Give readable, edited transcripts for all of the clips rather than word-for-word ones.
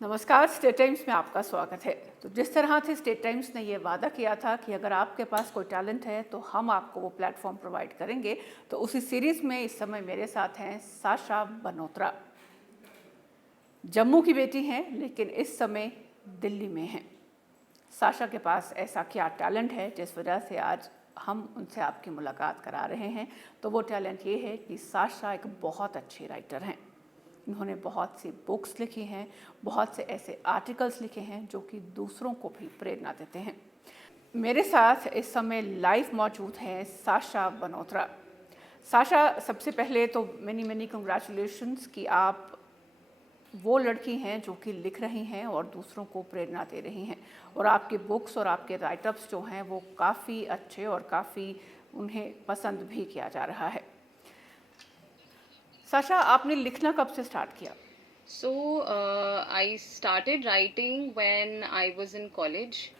नमस्कार, state times में आपका स्वागत है। तो जिस तरह से स्टेट टाइम्स ने ये वादा किया था कि अगर आपके पास कोई टैलेंट है तो हम आपको वो प्लेटफॉर्म प्रोवाइड करेंगे, तो उसी सीरीज़ में इस समय मेरे साथ हैं साशा बनोत्रा। जम्मू की बेटी हैं लेकिन इस समय दिल्ली में हैं। साशा के पास ऐसा क्या टैलेंट है जिस वजह से आज हम उनसे आपकी मुलाकात करा रहे हैं। तो वो टैलेंट ये है कि साशा एक बहुत अच्छी राइटर हैं। उन्होंने बहुत सी बुक्स लिखी हैं, बहुत से ऐसे आर्टिकल्स लिखे हैं जो कि दूसरों को भी प्रेरणा देते हैं। मेरे साथ इस समय लाइव मौजूद है साशा बनोत्रा। साशा, सबसे पहले तो मेनी कंग्रेचुलेशंस कि आप वो लड़की हैं जो कि लिख रही हैं और दूसरों को प्रेरणा दे रही हैं, और आपके बुक्स और आपके राइटअप्स जो हैं वो काफ़ी अच्छे और काफ़ी उन्हें पसंद भी किया जा रहा है। साशा, आपने लिखना कब से स्टार्ट किया? So, I started writing when I was in college.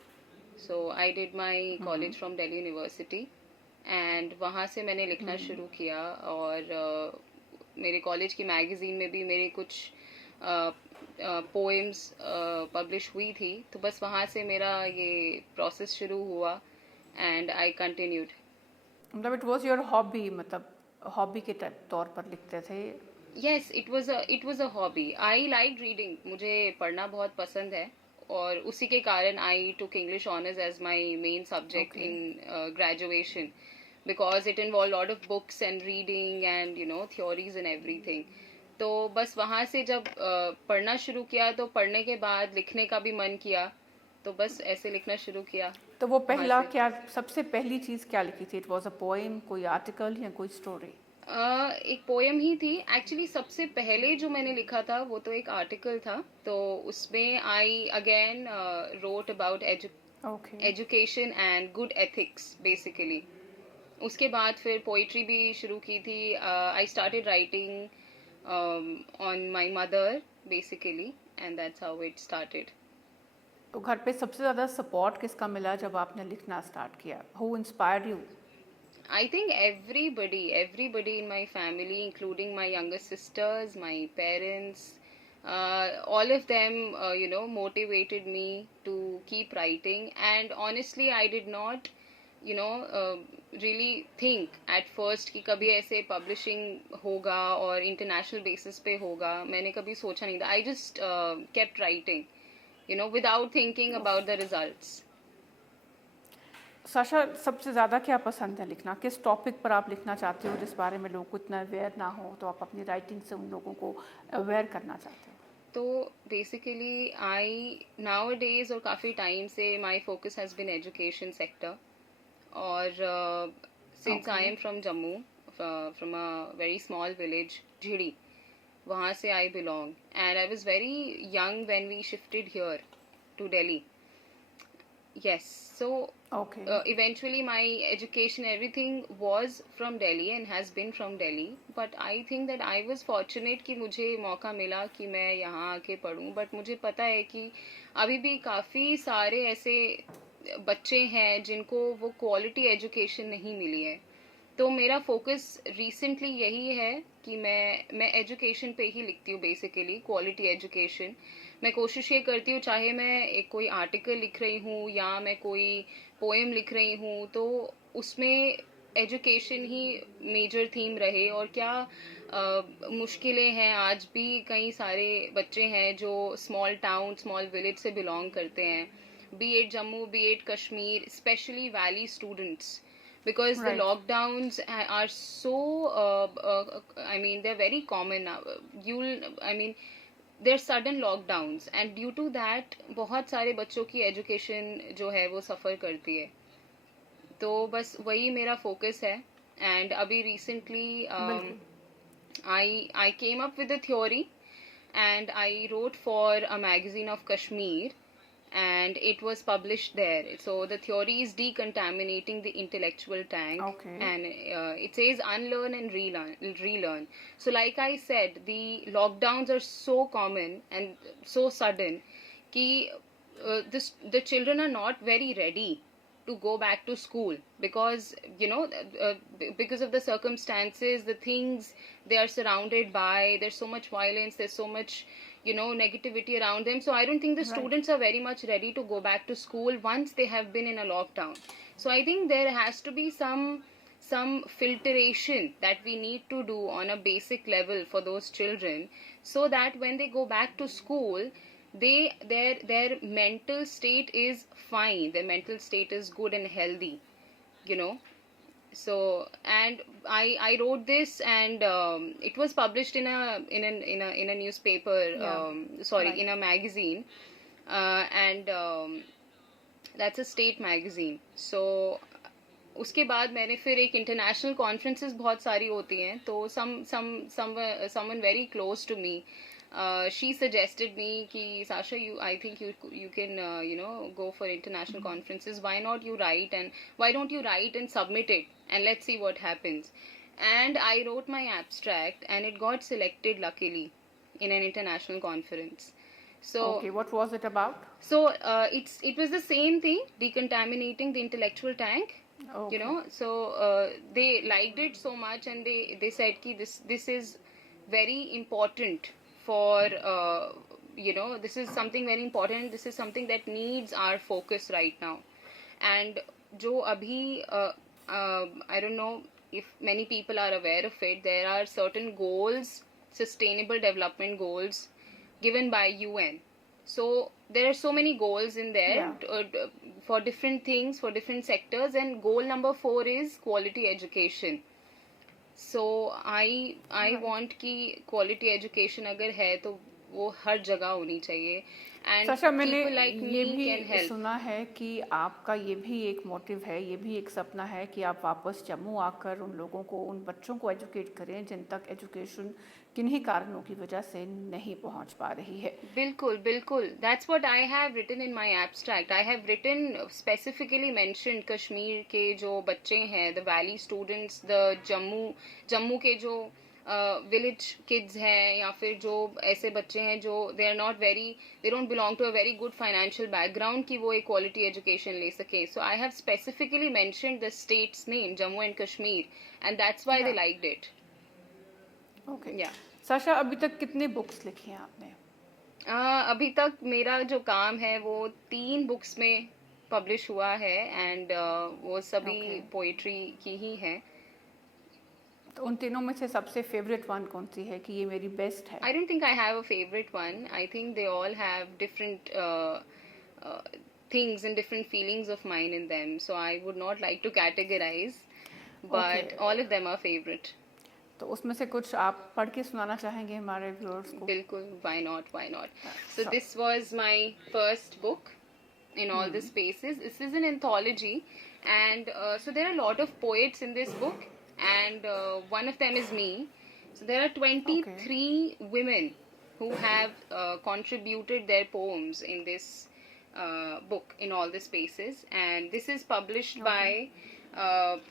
So, I did my college from Delhi University. And वहाँ से मैंने लिखना शुरू किया और मेरे कॉलेज की मैगज़ीन में भी मेरे कुछ पोएम्स पब्लिश हुई थी, तो बस वहाँ से मेरा ये प्रोसेस शुरू हुआ एंड आई कंटिन्यूड. मतलब इट वाज योर हॉबी, मतलब हॉबी के तौर पर लिखते थे? Yes, it was a hobby. I like reading, मुझे पढ़ना बहुत पसंद है और उसी के कारण I took English honours as my main subject okay. In graduation because it involve lot of books and reading and theories and everything. तो बस वहाँ से जब पढ़ना शुरू किया तो पढ़ने के बाद लिखने का भी मन किया, तो बस ऐसे लिखना शुरू किया तो वो वहाँ पहला से. क्या, सबसे पहली चीज़ क्या लिखी थी? इट वाज अ पोएम, कोई आर्टिकल या कोई स्टोरी? एक पोएम ही थी एक्चुअली. सबसे पहले जो मैंने लिखा था वो तो एक आर्टिकल था, तो उसमें I again wrote about okay. Education and good ethics basically. उसके बाद फिर पोइट्री भी शुरू की थी. I started writing on my mother basically and that's how it started. तो घर पे सबसे ज़्यादा सपोर्ट किसका मिला जब आपने लिखना स्टार्ट किया? Who inspired you? I think everybody in my family, including my younger sisters, my parents, all of them, motivated me to keep writing. And honestly, I did not, really think at first कि कभी ऐसे publishing होगा और international basis पे होगा. मैंने कभी सोचा नहीं था. I just kept writing, without thinking about the results. Sasha, सबसे ज़्यादा क्या पसंद है लिखना? किस टॉपिक पर आप लिखना चाहते हो जिस बारे में लोग इतना अवेयर ना हो, तो आप अपनी राइटिंग से उन लोगों को अवेयर करना चाहते हो? तो बेसिकली आई नाउ डेज और काफ़ी टाइम से my focus has been education sector. और since okay. I am from Jammu, from a very small village Jhiri, वहाँ से I belong and I was very young when we shifted here to Delhi. Yes. So okay. eventually my education, everything was from Delhi and has been from Delhi. But I think that I was fortunate कि मुझे मौका मिला कि मैं यहाँ आके पढूं. But मुझे पता है कि अभी भी काफ़ी सारे ऐसे बच्चे हैं जिनको वो क्वालिटी एजुकेशन नहीं मिली है. तो मेरा फोकस रिसेंटली यही है कि मैं एजुकेशन पे ही लिखती हूँ, बेसिकली क्वालिटी एजुकेशन. मैं कोशिश ये करती हूँ, चाहे मैं एक कोई आर्टिकल लिख रही हूँ या मैं कोई पोएम लिख रही हूँ, तो उसमें एजुकेशन ही मेजर थीम रहे. और क्या मुश्किलें हैं, आज भी कई सारे बच्चे हैं जो स्मॉल टाउन स्मॉल विलेज से बिलोंग करते हैं, be it Jammu, be it Kashmir, specially valley students, because the right. lockdowns are so I mean they're very common now. You'll I mean they're sudden lockdowns and due to that बहुत सारे बच्चों की education जो है वो सफ़र करती है. तो बस वही मेरा फोकस है. एंड अभी रिसेंटली बिल्कुल। I came up with a theory and I wrote for a magazine of Kashmir and it was published there. So the theory is decontaminating the intellectual tank, okay. and it says unlearn and relearn. So like I said, the lockdowns are so common and so sudden कि the children are not very ready to go back to school because because of the circumstances, the things they are surrounded by, there's so much violence, there's so much negativity around them. So I don't think the Right. students are very much ready to go back to school once they have been in a lockdown. So I think there has to be some filtration that we need to do on a basic level for those children, so that when they go back to school, their mental state is fine, their mental state is good and healthy, you know. So, and I wrote this, and it was published in a newspaper, Yeah. sorry, Right. in a magazine, and that's a state magazine. So उसके बाद मैंने फिर एक international conferences बहुत सारी होती हैं, तो someone very close to me, she suggested me कि Sasha, I think you can go for international conferences. Why not you write, and why don't you write and submit it, and let's see what happens. And I wrote my abstract, and it got selected luckily in an international conference. So Okay, what was it about? so it was the same thing, decontaminating the intellectual tank. Okay. So they liked it so much, and they said ki this is very important for this is something very important, this is something that needs our focus right now. And jo abhi I don't know if many people are aware of it, there are certain goals, sustainable development goals given by UN. So there are so many goals in there, Yeah. for different things, for different sectors, and goal number 4 is quality education. So I Right. want कि quality education अगर है तो वो हर जगह होनी चाहिए, and Sasha, मैंने people like ये me can भी help. सुना है कि आपका ये भी एक मोटिव है, ये भी एक सपना है कि आप वापस जम्मू आकर उन लोगों को, उन बच्चों को एजुकेट करें जिन तक एजुकेशन किन्हीं कारणों की वजह से नहीं पहुंच पा रही है. बिल्कुल बिल्कुल, that's what I have written in my abstract. I have written, specifically mentioned Kashmir के जो बच्चे हैं, the valley students, the Jammu के जो विलेज किड्स हैं, या फिर जो ऐसे बच्चे हैं जो they don't belong to a very good financial background कि वो एक quality education ले सके. So I have specifically mentioned the state's name, Jammu and Kashmir, and that's why they Yeah. liked it. Okay. Yeah. Sasha, अभी तक कितने books लिखी हैं आपने? अभी तक मेरा जो काम है वो 3 बुक्स में पब्लिश हुआ है, एंड वो सभी Okay. पोइट्री की ही है. तो उन तीनों में से सबसे फेवरेट वन कौन सी है कि ये मेरी बेस्ट है? I don't think I have a favorite one. I think they all have different things and different feelings of mine in them. So I would not like to categorize, but Okay. all of them are favorite. तो उसमें से कुछ आप पढ़ के सुनाना चाहेंगे हमारे व्यूअर्स को? Bilkul, why not? Why not? Yeah, So sure. this was my first book in all the spaces. This is an anthology, and so there are a lot of poets in this book, and one of them is me. So there are 23 women who have contributed their poems in this book in all the spaces, and this is published by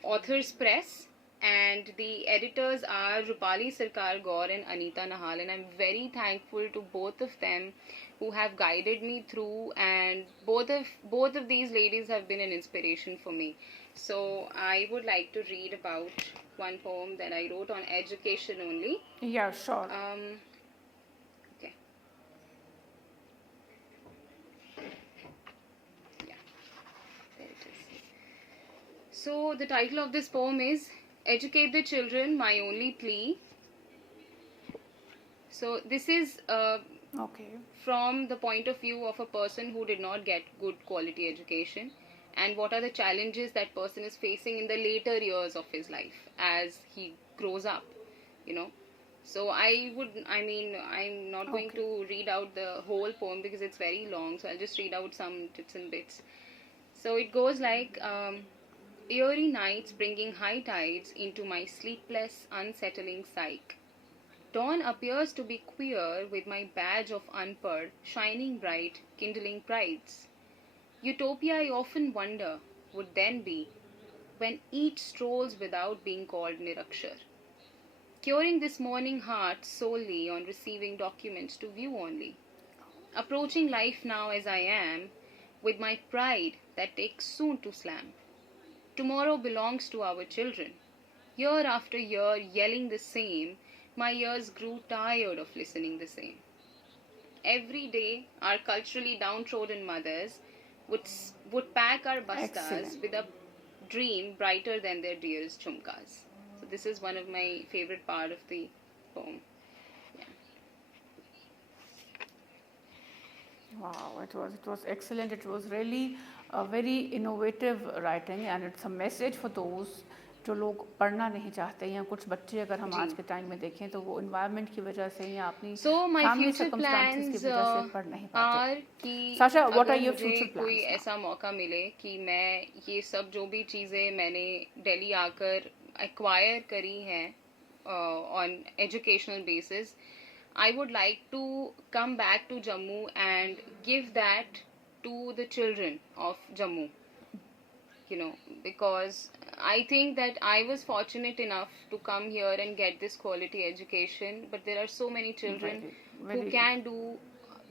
Authors Press, and the editors are Rupali Sarkar Gaur and Anita Nahal, and I'm very thankful to both of them who have guided me through, and both of these ladies have been an inspiration for me. So I would like to read about one poem that I wrote on education only. Yeah, sure. Okay. Yeah, there it is. So the title of this poem is Educate the Children, My Only Plea. So this is Okay. from the point of view of a person who did not get good quality education, and what are the challenges that person is facing in the later years of his life as he grows up, So I'm not going Okay. to read out the whole poem because it's very long, so I'll just read out some bits and bits. So it goes like, eerie nights bringing high tides into my sleepless, unsettling psyche. Dawn appears to be queer with my badge of unpurred, shining bright, kindling prides. Utopia, I often wonder, would then be when each strolls without being called Nirakshar. Curing this morning heart solely on receiving documents to view only. Approaching life now as I am, with my pride that takes soon to slam. Tomorrow belongs to our children. Year after year yelling the same, my ears grew tired of listening the same. every day our culturally downtrodden mothers would pack our bastas Excellent. with a dream brighter than their dearest chumkas. So this is one of my favorite part of the poem. Wow, it was excellent. It was really a very innovative writing and it's a message for those जो लोग पढ़ना नहीं चाहते या कुछ बच्चे अगर हम जी। आज के टाइम में देखें तो वो इन्वायरमेंट की वजह से या अपनी So my family future circumstances की plans वजह से पढ़ नहीं पाते. are कि Sasha, what are अगर your मुझे future कोई plans now? ऐसा मौका मिले कि मैं ये सब जो भी चीज़ें मैंने दिल्ली आकर acquire करी हैं on educational basis, I would like to come back to Jammu and give that to the children of Jammu. You know, because I think that I was fortunate enough to come here and get this quality education, but there are so many children who can do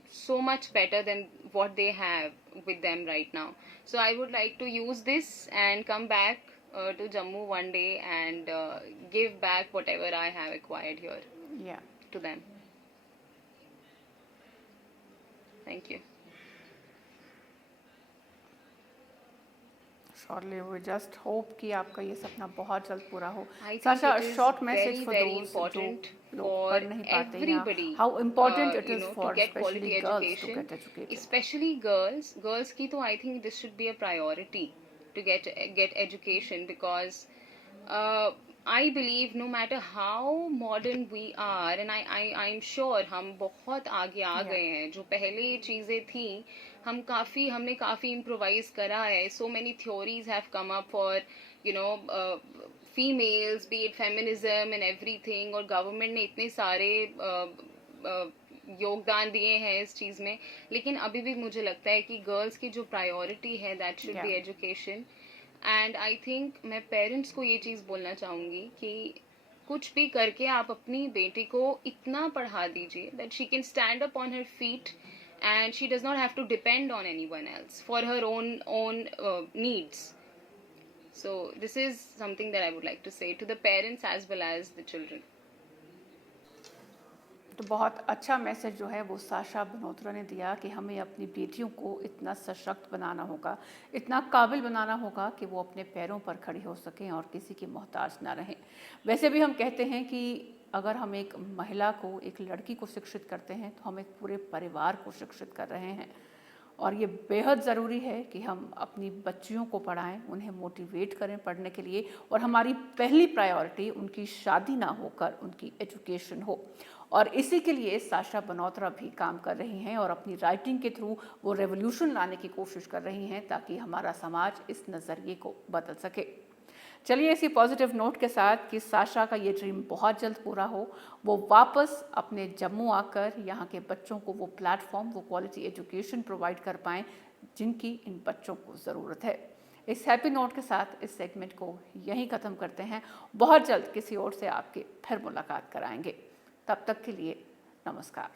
so much better than what they have with them right now. So I would like to use this and come back to Jammu one day and give back whatever I have acquired here Yeah. to them. Thank you. Surely we just hope कि आपका ये सपना बहुत जल्द पूरा हो. I think Sasha, it a is short message very, for very those important जो लोग for पढ़ नहीं पाते हैं या everybody, how important it you is know, for to get especially quality girls to education, get educated. especially girls. Girls ki to I think this should be a priority to get education because I believe no matter how modern we are, and I'm sure हम बहुत आगे आ गए हैं. जो पहले चीजें थी हमने काफी improvise करा है. So many theories have come up for you know females, be it feminism and everything, और government ने इतने सारे योगदान दिए हैं इस चीज में. लेकिन अभी भी मुझे लगता है कि गर्ल्स की जो प्रायोरिटी है that should be education. And I think मैं पेरेंट्स को ये चीज़ बोलना चाहूँगी कि कुछ भी करके आप अपनी बेटी को इतना पढ़ा दीजिए that she can stand up on her feet and she does not have to depend on anyone else for her own needs. So this is something that I would like to say to the parents as well as the children. तो बहुत अच्छा message जो है वो Sasha बनोत्रा ने दिया कि हमें अपनी बेटियों को इतना सशक्त बनाना होगा, इतना काबिल बनाना होगा कि वो अपने पैरों पर खड़ी हो सकें और किसी की मोहताज ना रहें. वैसे भी हम कहते हैं कि अगर हम एक महिला को, एक लड़की को शिक्षित करते हैं तो हम एक पूरे परिवार को शिक्षित कर रहे हैं. और ये बेहद ज़रूरी है कि हम अपनी बच्चियों को पढ़ाएं, उन्हें मोटिवेट करें पढ़ने के लिए. और हमारी पहली प्रायोरिटी उनकी शादी ना होकर उनकी एजुकेशन हो. और इसी के लिए साशा बनोत्रा भी काम कर रही हैं और अपनी राइटिंग के थ्रू वो रेवोल्यूशन लाने की कोशिश कर रही हैं ताकि हमारा समाज इस नज़रिए को बदल सके. चलिए इसी पॉजिटिव नोट के साथ कि साशा का ये ड्रीम बहुत जल्द पूरा हो, वो वापस अपने जम्मू आकर यहाँ के बच्चों को वो प्लेटफॉर्म, वो क्वालिटी एजुकेशन प्रोवाइड कर पाएँ जिनकी इन बच्चों को ज़रूरत है. इस हैप्पी नोट के साथ इस सेगमेंट को यहीं ख़त्म करते हैं. बहुत जल्द किसी और से आपके फिर मुलाकात कराएंगे. तब तक के लिए नमस्कार.